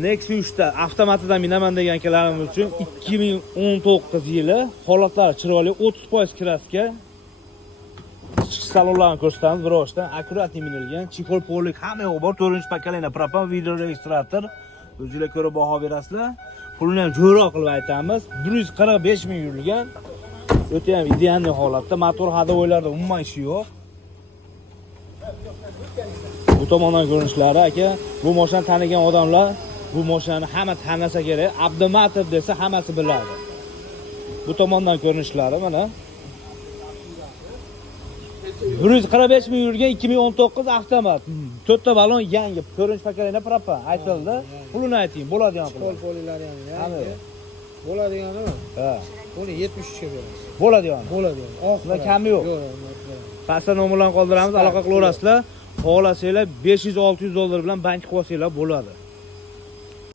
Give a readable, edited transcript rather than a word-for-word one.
Nexus 3 ta avtomatidan minaman degan akalarimiz uchun 2019 yili holatlari chiroyli 30% kraska. Ichki salonlarni ko'rsatamiz. Biroshdan akkuratli minilgan, chexol polik hamma yo'q bor. 4-pakalina propan video registrator. O'zingizlar ko'rib baho berasizlar. Pulni ham jo'roq qilib aytamiz. 145 ming yurilgan. O'ta ham ideal holatda. Motor hadovoylarda umuman ishi yo'q. Bu tomondan ko'rinishlari aka, bu mashinani tanigan odamlar bu mashinani hamma tanisa kerak. Abdumatov desa hammasi biladi. Bu tomondan ko'rinishlari mana. 145 ming yurgan 2019 avtomat. 4 ta balon yangi, 4-pakalina propan aytildi. Pulini ayting, bo'ladigan pul. Qo'l polilari ham yangi. Bo'ladigani? Ha. Buni 73 ga beramiz. Bo'ladigan. Bo'ladigan. Bunda kami yo'q. Yo'q. Pastda nomerlarni qoldiramiz, aloqa qilaverasizlar. Xohlasanglar 500-600 dollar bilan bank qilib olsanglar bo'ladi.